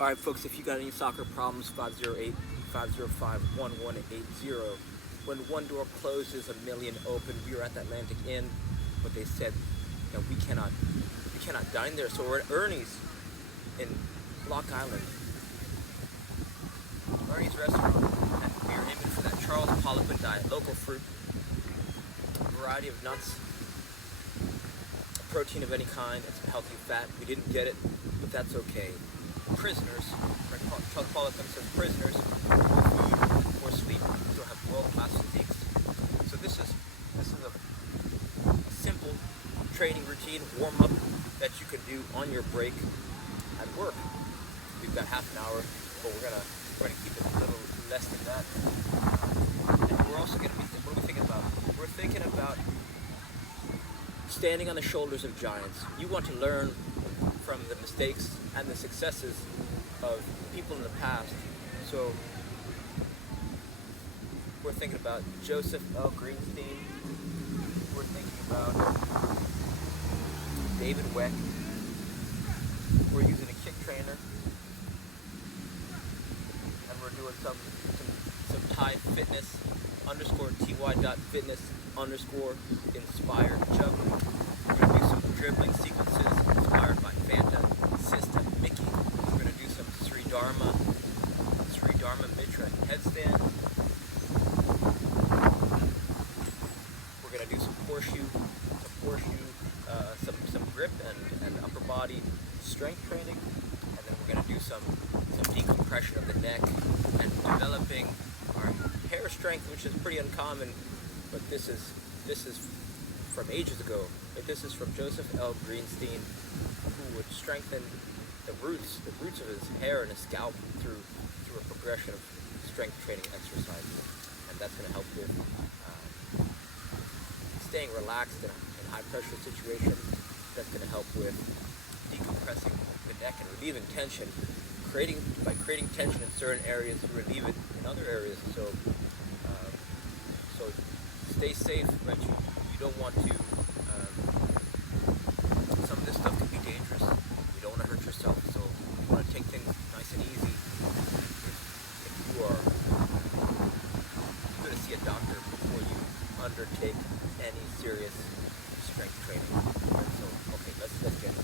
Alright folks, if you got any soccer problems, 508-505-1180. When one door closes, a million open. We were at the Atlantic Inn, but they said that we cannot dine there, so we're at Ernie's in Block Island. Ernie's restaurant, and we are aiming for that Charles Poliquin diet, local fruit, variety of nuts, protein of any kind, and some healthy fat. We didn't get it, but that's okay. Prisoners, right? Charles Poliquin says prisoners, more food, more sleep, still have world-class physiques. So this is a simple training routine, warm-up that you can do on your break at work. We've got half an hour, but we're gonna keep it a little less than that. And we're also gonna be, what are we thinking about? We're thinking about standing on the shoulders of giants. You want to learn from the mistakes and the successes of people in the past. So we're thinking about Joseph L. Greenstein. We're thinking about David Weck. We're using a kick trainer, and we're doing some Thai fitness _ty.fitness_inspired juggling. We're going to do some dribbling sequences inspired by Fanta, Sista, Mickey. We're going to do some Sri Dharma Mitra headstand. We're going to do some horseshoe, some grip and upper body strength training, and then we're going to do some decompression of the neck and developing our hair strength, which is pretty uncommon, but this is from ages ago. This is from Joseph L. Greenstein, who would strengthen the roots of his hair and his scalp through a progression of strength training exercises, and that's going to help with staying relaxed in high pressure situations. That's going to help with decompressing the neck and relieving tension, by creating tension in certain areas, relieve it in other areas. So stay safe, right? You don't want to. Some of this stuff can be dangerous. You don't want to hurt yourself. So you want to take things nice and easy. If you are going to see a doctor before you undertake any serious strength training. Right? So okay, let's get it.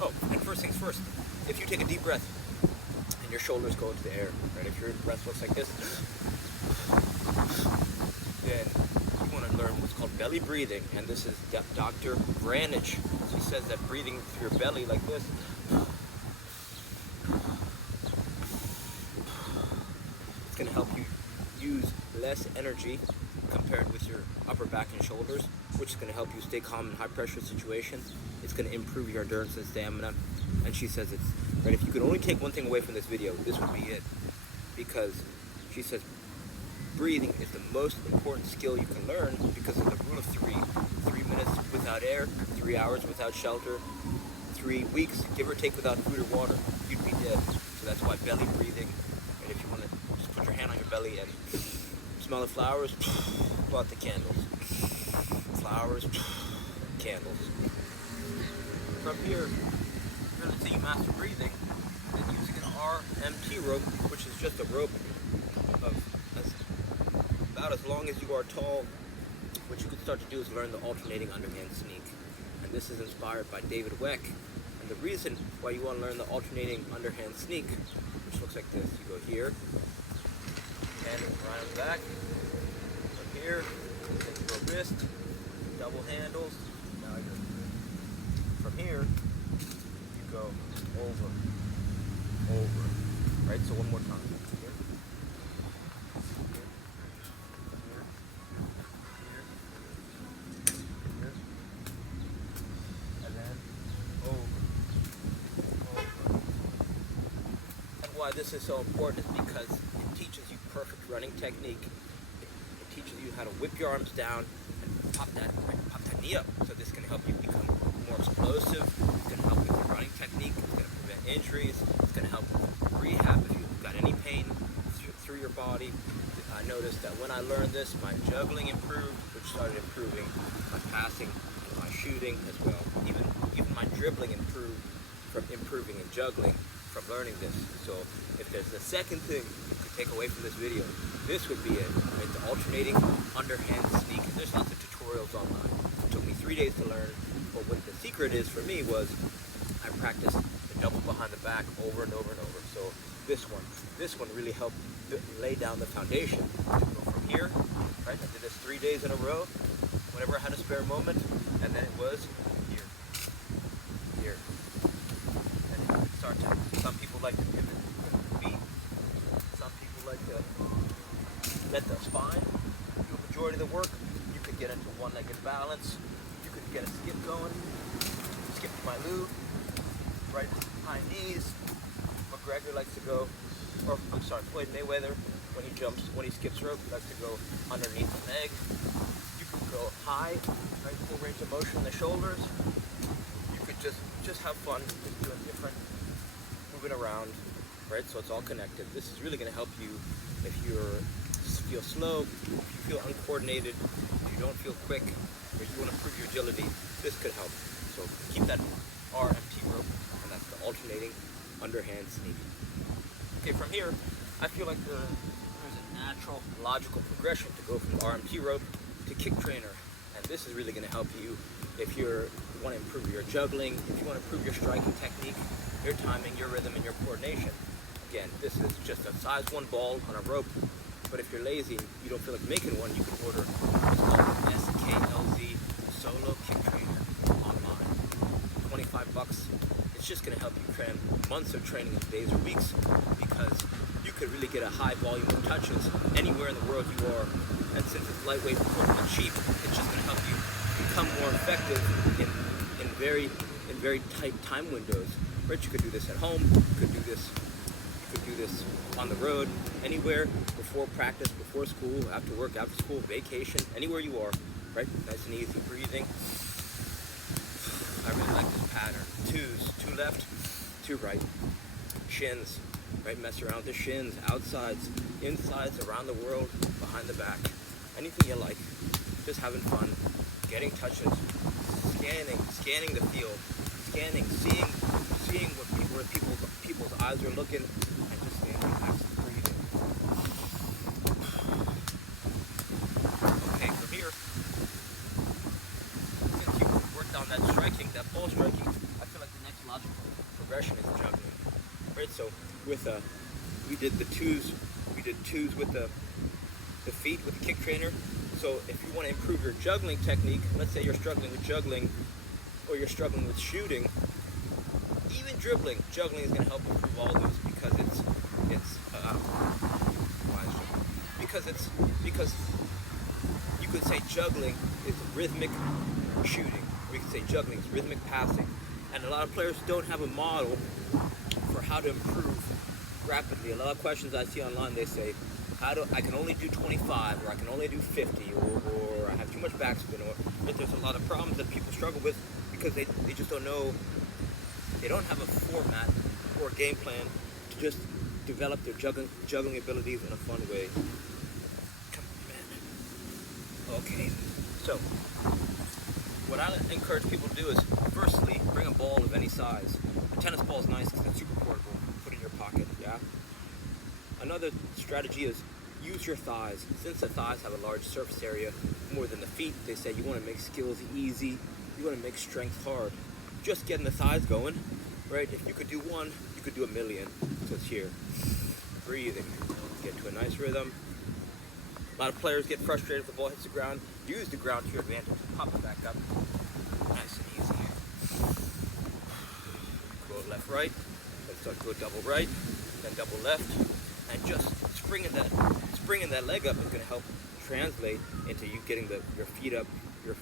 Oh, and first things first. If you take a deep breath and your shoulders go into the air, right? If your breath looks like this, then you want to learn what's called belly breathing, and this is Dr. Branich. She says that breathing through your belly like this it's going to help you use less energy compared with your upper back and shoulders, which is going to help you stay calm in high pressure situations. It's going to improve your endurance and stamina. And she says it's right. If you could only take one thing away from this video, this would be it, because she says breathing is the most important skill you can learn because of the rule of 3. 3 minutes without air, 3 hours without shelter, 3 weeks, give or take, without food or water, you'd be dead. So that's why belly breathing. And if you want to just put your hand on your belly and smell the flowers, blow out the candles. Flowers, candles. From here, let's say you master breathing, then using an RMT rope, which is just a rope of about as long as you are tall. What you can start to do is learn the alternating underhand sneak. And this is inspired by David Weck. And the reason why you want to learn the alternating underhand sneak, which looks like this, you go here, hand right on the back, from here, then you go wrist, double handles, now from here, you go over, right? So one more time. Why this is so important is because it teaches you perfect running technique. It teaches you how to whip your arms down and pop that knee up. So this can help you become more explosive. It's going to help with your running technique. It's going to prevent injuries. It's going to help with rehab if you've got any pain through your body. I noticed that when I learned this, my juggling improved, which started improving my passing and my shooting as well. Even my dribbling improved from improving in juggling from learning this. So if there's a second thing you could take away from this video, this would be it. Right? The alternating underhand sneak. There's lots of tutorials online. It took me 3 days to learn, but what the secret is for me was I practiced the double behind the back over and over and over. So this one really helped lay down the foundation to go from here, right? I did this 3 days in a row, whenever I had a spare moment, and then it was here, here. And it would start to, some people like to pivot with the feet, some people like to let the spine do a majority of the work. You could get into one-legged balance, you could get a skip going, skip to my loo, right behind knees. McGregor likes to go, or I'm sorry, Floyd Mayweather, when he skips rope, likes to go underneath the leg. You could go high, right, full range of motion in the shoulders. You could just have fun, just doing different, moving around, right? So it's all connected. This is really going to help you if you feel slow, if you feel uncoordinated, if you don't feel quick, or you want to improve your agility. This could help. So keep that RMT rope, and that's the alternating underhand sneak. Okay, from here, I feel like there's a natural, logical progression to go from RMT rope to kick trainer. And this is really going to help you if you want to improve your juggling, if you want to improve your striking technique, your timing, your rhythm, and your coordination. Again, this is just a size 1 ball on a rope. But if you're lazy, you don't feel like making one, you can order what's called an SKLZ Solo Kick Trainer online. $25. It's just going to help you cram months of training in days or weeks, because you could really get a high volume of touches anywhere in the world you are. And since it's lightweight, portable, and cheap, it's just going to help you become more effective in very tight time windows. Right? You could do this at home. You could do this on the road, anywhere, before practice, before school, after work, after school, vacation, anywhere you are. Right? Nice and easy breathing. I really like this pattern. Twos, 2 left, 2 right. Shins, right? Mess around with the shins, outsides, insides, around the world, behind the back. Anything you like. Just having fun, getting touches, scanning the field, seeing where people's eyes are looking, and just staying relaxed and breathing. Okay, from here, since you worked on that striking, that ball striking, I feel like the next logical progression is juggling. Right, so we did twos with the feet with the kick trainer. So if you want to improve your juggling technique, let's say you're struggling with juggling, or you're struggling with shooting, even dribbling, juggling is going to help improve all those, because you could say juggling is rhythmic shooting, or you could say juggling is rhythmic passing, and a lot of players don't have a model for how to improve rapidly. A lot of questions I see online, they say, I can only do 25, or I can only do 50, or I have too much backspin, but there's a lot of problems that people struggle with because they just don't know, they don't have a format or a game plan to just develop their juggling abilities in a fun way. Come on, man. Okay, so what I encourage people to do is, firstly, bring a ball of any size. A tennis ball is nice because it's super portable. Put it in your pocket, yeah? Another strategy is use your thighs. Since the thighs have a large surface area, more than the feet, they say you want to make skills easy, you want to make strength hard. Just getting the thighs going, right? If you could do 1, you could do 1,000,000. So it's here. Breathing. Get to a nice rhythm. A lot of players get frustrated if the ball hits the ground. Use the ground to your advantage. Pop it back up. Nice and easy. Go left, right. Then start to go double right. Then double left. And just springing that leg up is going to help translate into you getting your feet up, your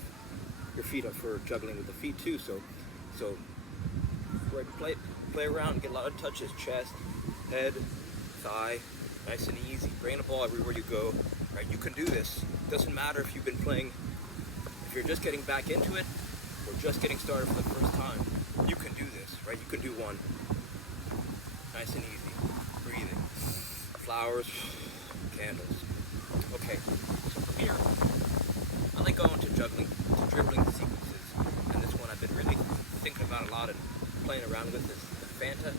feet up for juggling with the feet too. So right, play around, get a lot of touches, chest, head, thigh, nice and easy. Bring the ball everywhere you go. Right, you can do this. Doesn't matter if you've been playing, if you're just getting back into it or just getting started for the first time. You can do this. Right, you can do 1. Nice and easy. Breathing. Flowers, candles. Okay, so from here, I like going to dribbling sequences, and this one I've been really thinking about a lot and playing around with is the Fanta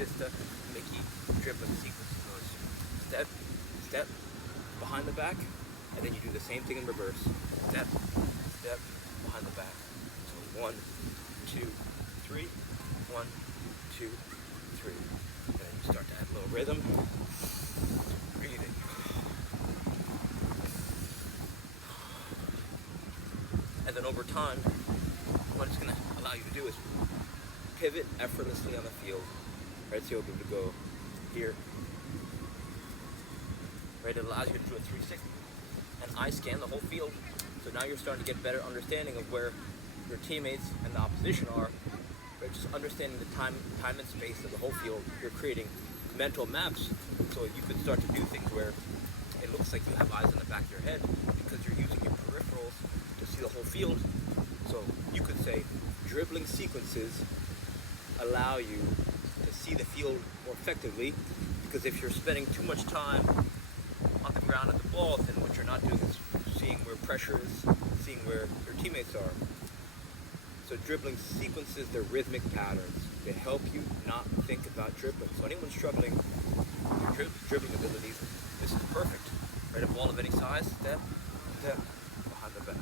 just a Mickey dribbling sequence. It goes step, step, behind the back, and then you do the same thing in reverse. Step, step, behind the back. So 1, 2, 3, 1, 2, 3. And then you start to add a little rhythm. Breathing. And then over time, what it's going to allow you to do is pivot effortlessly on the field. Right, so you'll be able to go here. Right, it allows you to do a 360 and eye scan the whole field. So now you're starting to get better understanding of where your teammates and the opposition are. Right, just understanding the time and space of the whole field. You're creating mental maps, so you could start to do things where it looks like you have eyes in the back of your head because you're using your peripherals to see the whole field. So you could say dribbling sequences allow you to see the field more effectively, because if you're spending too much time on the ground at the ball, then what you're not doing is seeing where pressure is, seeing where your teammates are. So dribbling sequences, they're rhythmic patterns. They help you not think about dribbling. So anyone struggling with your dribbling abilities, this is perfect. Right, a ball of any size, step, step, behind the back.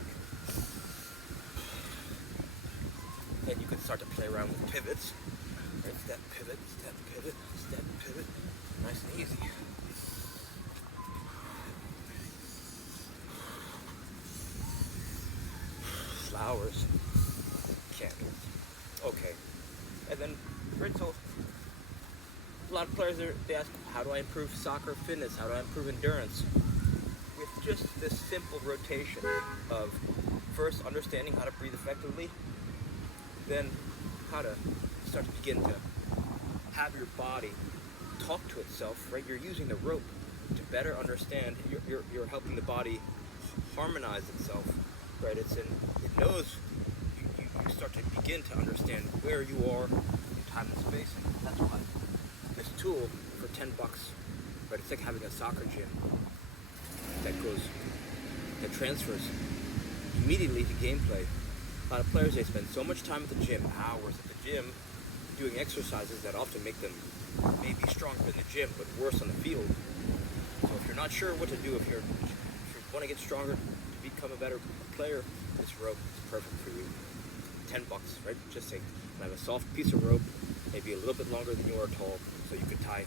Then you can start to play around with pivots. Right, step, pivot, step, pivot, step, pivot. Nice and easy. Flowers, candles. Okay. And then, right, so a lot of players, they ask, how do I improve soccer fitness? How do I improve endurance? With just this simple rotation of first understanding how to breathe effectively, then how to start to begin to have your body talk to itself, right? You're using the rope to better understand. You're helping the body harmonize itself, right? It knows. You start to begin to understand where you are in time and space, and that's why this tool for $10, right? It's like having a soccer gym that transfers immediately to gameplay. A lot of players, they spend so much time at the gym, hours at the gym, doing exercises that often make them maybe stronger in the gym, but worse on the field. So if you're not sure what to do, if you want to get stronger to become a better player, this rope is perfect for you. $10, right? Just say, I have a soft piece of rope, maybe a little bit longer than you are tall, so you could tie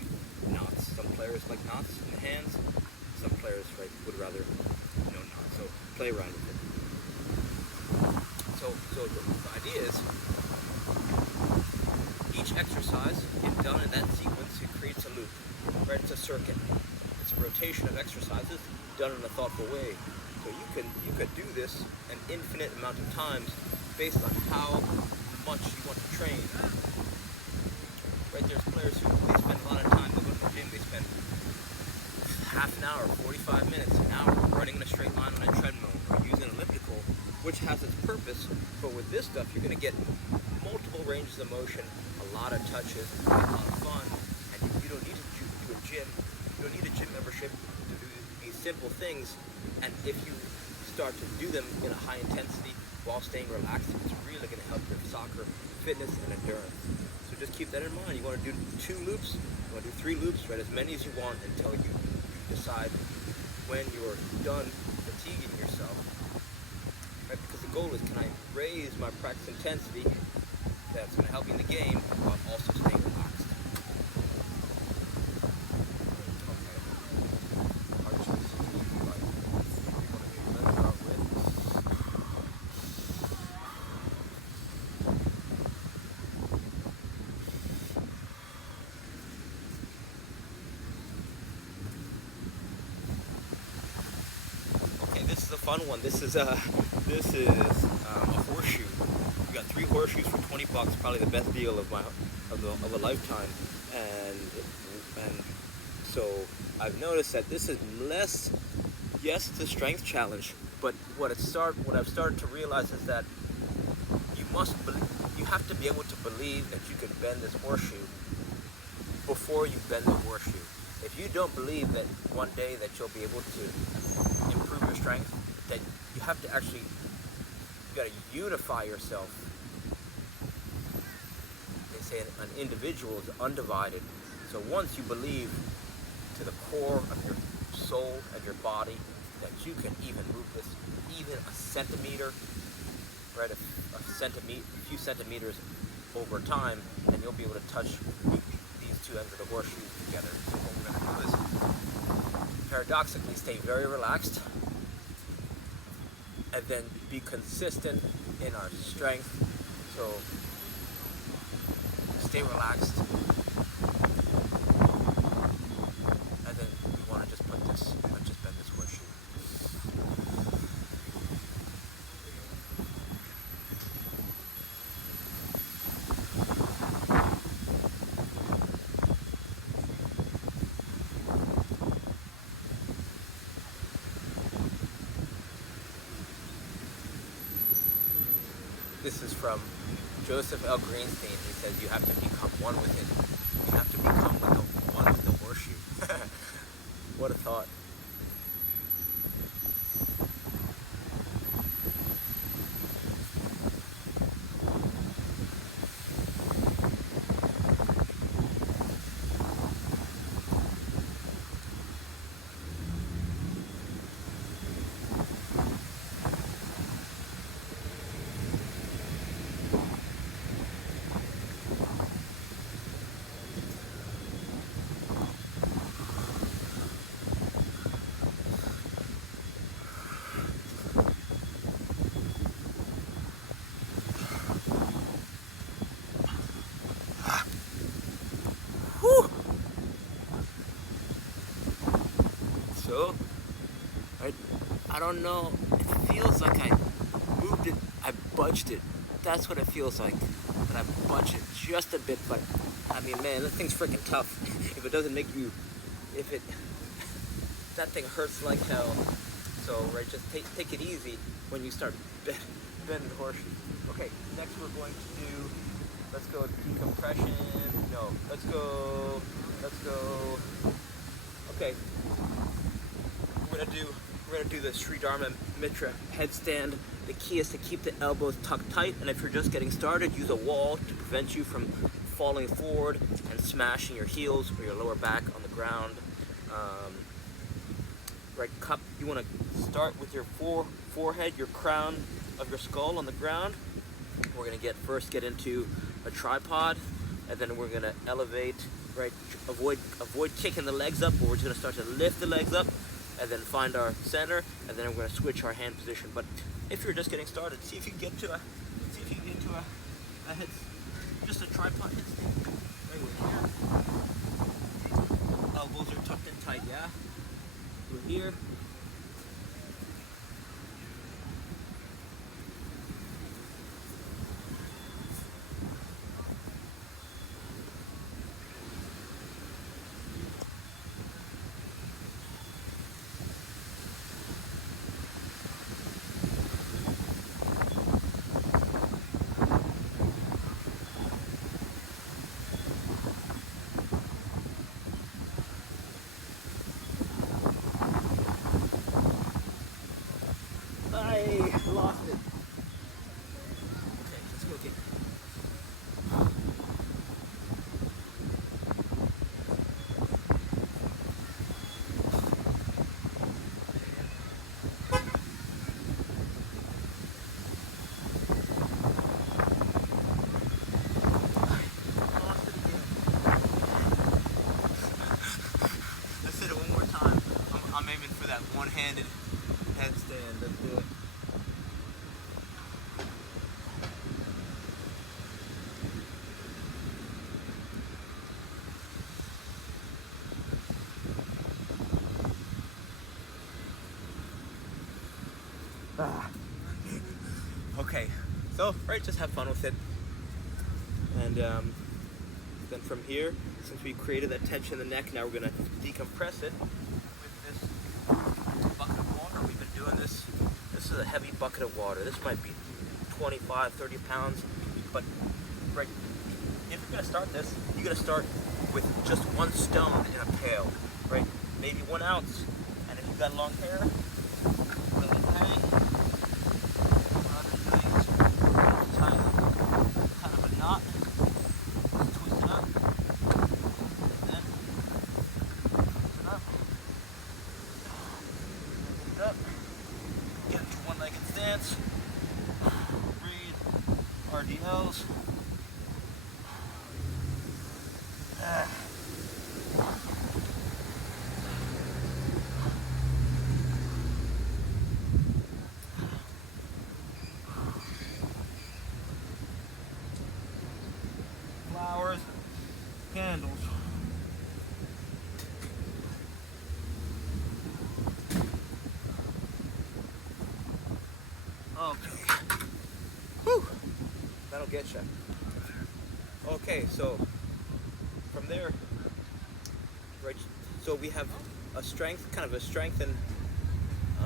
knots. Some players like knots in the hands. Some players, right, would rather no knots. So play around with it. So the idea is, each exercise, if done in that sequence, it creates a loop, right? It's a circuit. It's a rotation of exercises done in a thoughtful way. So you could do this an infinite amount of times based on how much you want to train. Right, there's players who they spend a lot of time, they go to the gym, they spend half an hour, 45 minutes, an hour running in a straight line on a treadmill or using an elliptical, which has its purpose, but with this stuff you're going to get multiple ranges of motion, a lot of touches, a lot of fun, and you don't need to do a gym, you don't need a gym membership to do these simple things, and if you start to do them in a high intensity while staying relaxed, it's really going to help your soccer fitness and endurance. So just keep that in mind. You want to do 2 loops, you want to do 3 loops, right, as many as you want until you decide when you're done fatiguing yourself. Right, because the goal is, can I raise my practice intensity that's going to help me in the game while also staying relaxed. Okay, this is a fun one. This is a horseshoe. We got 3 horseshoes for $20. Probably the best deal of a lifetime. And so I've noticed that this is less. Yes, it's a strength challenge, but what I've started to realize is that you have to be able to believe that you can bend this horseshoe before you bend the horseshoe. If you don't believe that one day that you'll be able to improve your strength, that you have to actually, you got to unify yourself. They say an individual is undivided. So once you believe to the core of your soul and your body that you can even move this even a centimeter, right, a few centimeters over time, then you'll be able to touch these two ends of the horseshoe together. So what we're going to do is paradoxically stay very relaxed and then be consistent in our strength. So stay relaxed, and then we want to just put this, just bend this horseshoe. This is from Joseph L. Greenstein. He says you have to become one with it. You have to become one with the horseshoe. What a thought. So, I don't know, it feels like I moved it, I budged it. That's what it feels like, that I budged it just a bit, but I mean, man, that thing's freaking tough. If it doesn't make you, that thing hurts like hell. So, right, just take it easy when you start bending the horseshoe. Okay, next we're going to do, let's go decompression, let's go, okay. We're gonna do the Sri Dharma Mitra headstand. The key is to keep the elbows tucked tight, and if you're just getting started, use a wall to prevent you from falling forward and smashing your heels or your lower back on the ground. Right, cup. You want to start with your forehead, your crown of your skull on the ground. We're gonna first get into a tripod, and then we're gonna elevate. Right, avoid kicking the legs up, but we're just gonna start to lift the legs up, and then find our center, and then we're going to switch our hand position. But if you're just getting started, see if you can get to a head, just a tripod headstand. Right, we're here. Elbows are tucked in tight, yeah? We're here. I lost it. Okay, let's go again. Let's hit it one more time. I'm aiming for that one-handed headstand. Let's do it. Okay, so right, just have fun with it, and then from here, since we created that tension in the neck, now we're gonna decompress it with this bucket of water. We've been doing this. This is a heavy bucket of water. This might be 25, 30 pounds, but right, if you're gonna start this, you're gonna start with just one stone in a pail, right? Maybe 1 ounce, and if you've got long hair, let it hang. Kind of a knot. Okay. Whew. That'll get you. Okay, so from there, right? So we have a strength, kind of a strength, and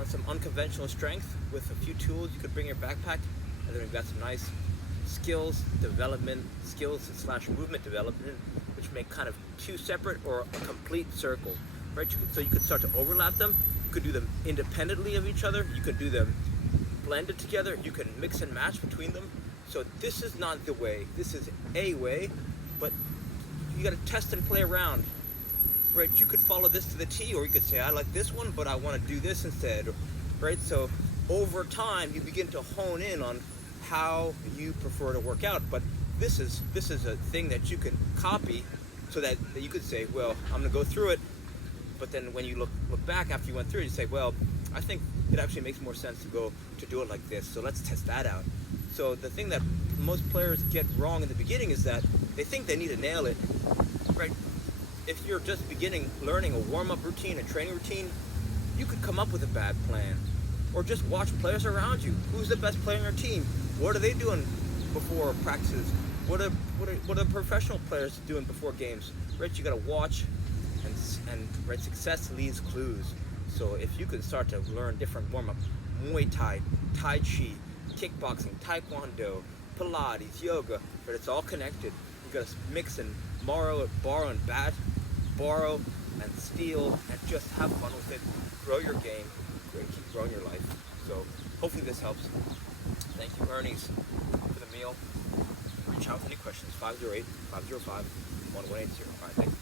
some unconventional strength with a few tools you could bring in your backpack, and then we've got some nice skills development, skills slash movement development, which make kind of two separate or a complete circle, right? So you could start to overlap them. You could do them independently of each other. You could do them blended together. You can mix and match between them. So this is not the way. This is a way, but you got to test and play around, right? You could follow this to the T, or you could say, I like this one, but I want to do this instead, right? So over time, you begin to hone in on how you prefer to work out. But this is a thing that you can copy, so that you could say, well, I'm going to go through it, but then when you look back after you went through it, you say, well, I think it actually makes more sense to do it like this. So let's test that out. So the thing that most players get wrong in the beginning is that they think they need to nail it, right? If you're just learning a warm-up routine, a training routine, you could come up with a bad plan. Or just watch players around you. Who's the best player on your team? What are they doing before practices? What are professional players doing before games? Right, you gotta watch, and right, success leaves clues. So if you can start to learn different warm-up, Muay Thai, Tai Chi, kickboxing, Taekwondo, Pilates, yoga, but it's all connected. You gotta mix and borrow and steal, and just have fun with it. Grow your game, keep growing your life. So hopefully this helps. Thank you, Ernie's, for the meal. Reach out with any questions, 508-505-1180. All right, thanks.